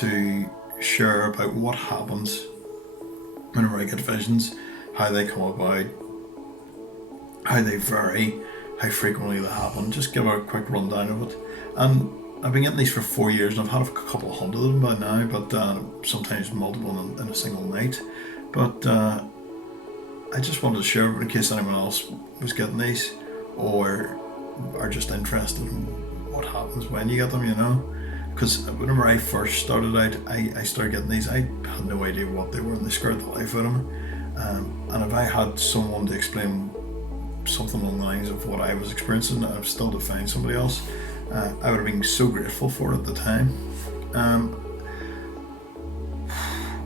to share about what happens whenever I get visions, how they come about, how they vary, how frequently they happen. Just give a quick rundown of it. And I've been getting these for 4 years, and I've had a couple of hundred of them by now, but sometimes multiple in a single night. But I just wanted to share it in case anyone else was getting these or are just interested in what happens when you get them, Because whenever I first started out, I started getting these. I had no idea what they were, and they scared the life out of me. And if I had someone to explain something along the lines of what I was experiencing, and I've still to find somebody else, I would have been so grateful for it at the time.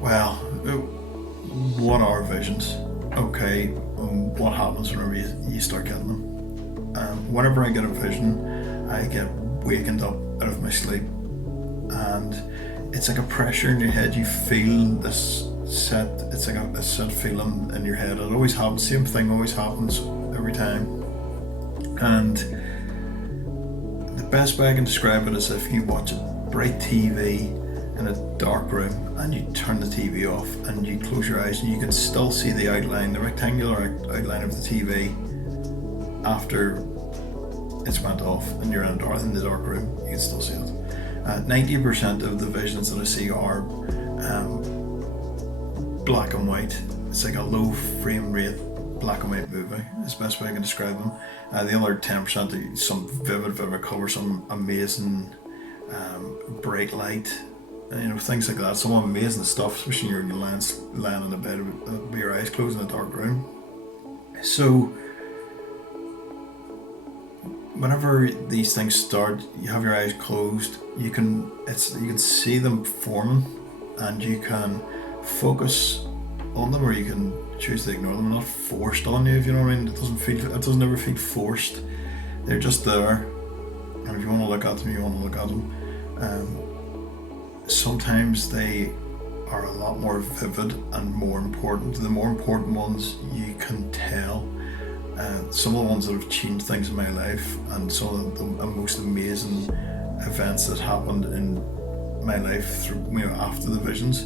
Well, what are visions? Okay, what happens whenever you start getting them? Whenever I get a vision, I get wakened up out of my sleep, and it's like a pressure in your head. You feel this set, it's like a set feeling in your head. It always happens, same thing always happens every time. And the best way I can describe it is if you watch a bright TV in a dark room and you turn the TV off and you close your eyes and you can still see the outline, the rectangular outline of the TV after it's went off and you're in the dark room, you can still see it. 90% of the visions that I see are black and white. It's like a low frame rate black and white movie is the best way I can describe them. The other 10% are some vivid colour, some amazing bright light, things like that. Some amazing stuff, especially when you're lying in the bed with your eyes closed in a dark room. So whenever these things start, you have your eyes closed, you can see them forming, and you can focus on them, or you can choose to ignore them. Not forced on you, if you know what I mean. It doesn't ever feel forced. They're just there, and if you want to look at them, you want to look at them. Sometimes they are a lot more vivid and more important. The more important ones you can tell. Some of the ones that have changed things in my life, and some of the most amazing events that happened in my life through, after the visions.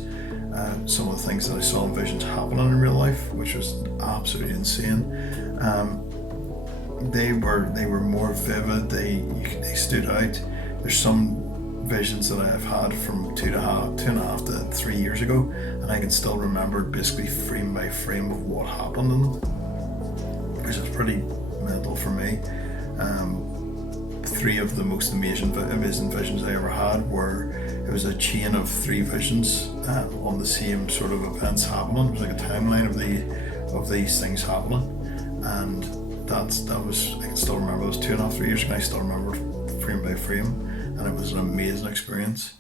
Some of the things that I saw in visions happening in real life, which was absolutely insane. They were more vivid. They stood out. There's some visions that I have had from two and a half to 3 years ago, and I can still remember basically frame by frame of what happened in them, which is pretty mental for me. 3 of the most amazing visions I ever had were, it was a chain of 3 visions on the same sort of events happening. It was like a timeline of these things happening, and that was, I can still remember. It was 2.5, 3 years ago, and I still remember frame by frame, and it was an amazing experience.